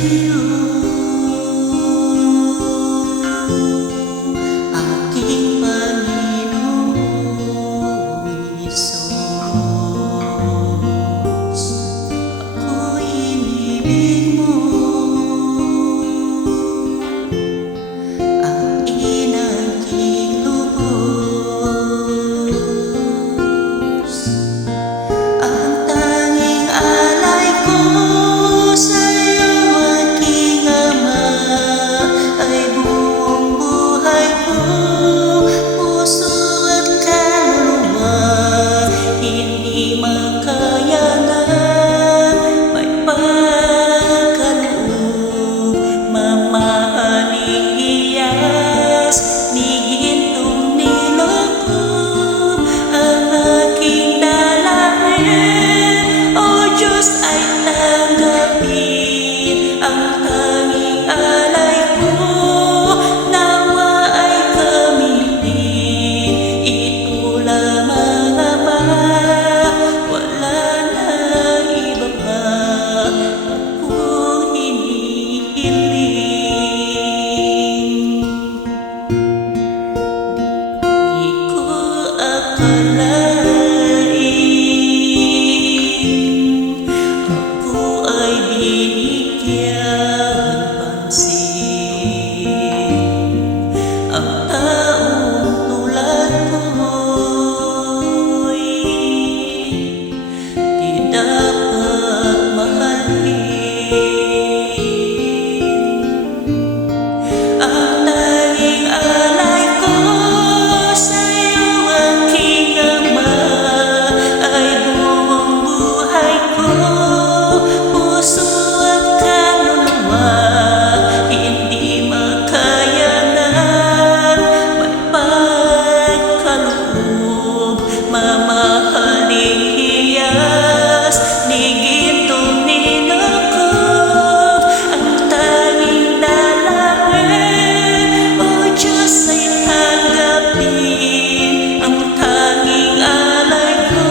sa'yo, aking Panginoong Hesus. Ako'y inibig mo, ang inangking lubos. Ang tanging alay ko sa'yo, aking Ama, ay buong buhay ko, puso at kaluluwa. Hindi makayanan, may pagkaloob, mamahaling iyas, ni gintong nilokob. Ang aking dalangin, O Diyos, ay tanggapin ang tanging alay ko, nawa ay gamitin. Ito lamang, Ama, wala nang iba pa akong hinihiling. Di ko akalain ako ay binigyan pansin. Ang taong tulad ko'y di dapat mahalin. Ang tanging alay ko sa'yo, aking Ama, ay buong buhay ko, puso at kaluluwa. Hindi makayanan, may pagkaloob, mamahaling hiyas, ni gintong nilokob. Ang tanging dalangin, O Diyos, ay tanggapin ang tanging alay ko,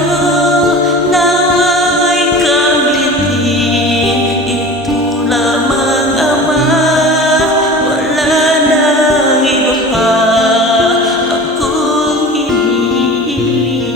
nawa ay gamitin. Ito lamang, Ama, wala nang iba pa akong hinihiling.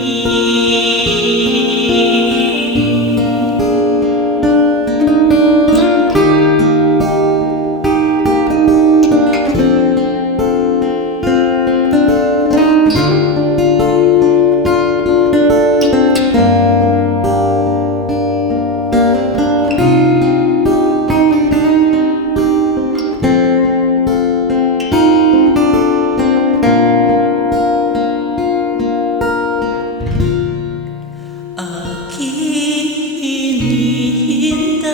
Aking hinihintay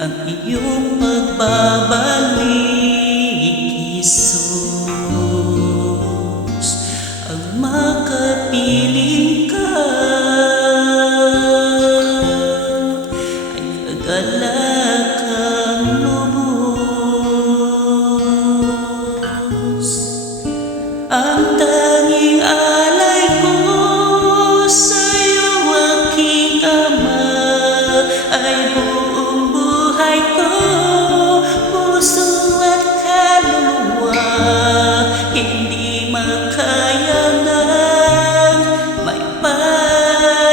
ang iyong pagbabalik, Jesus, ang makapiling ka ay kagalakang lubos. Ang tanging alay ko sa'yo, aking Ama, ay buong buhay ko, puso at kaluluwa. Hindi makayanan, may pagkaloob,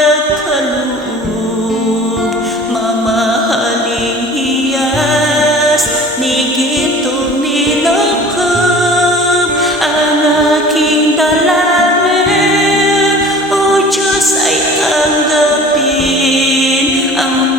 mamahaling hiyas, ni gintong nilokob. Ang aking dalangin, O Diyos, ay tanggapin ang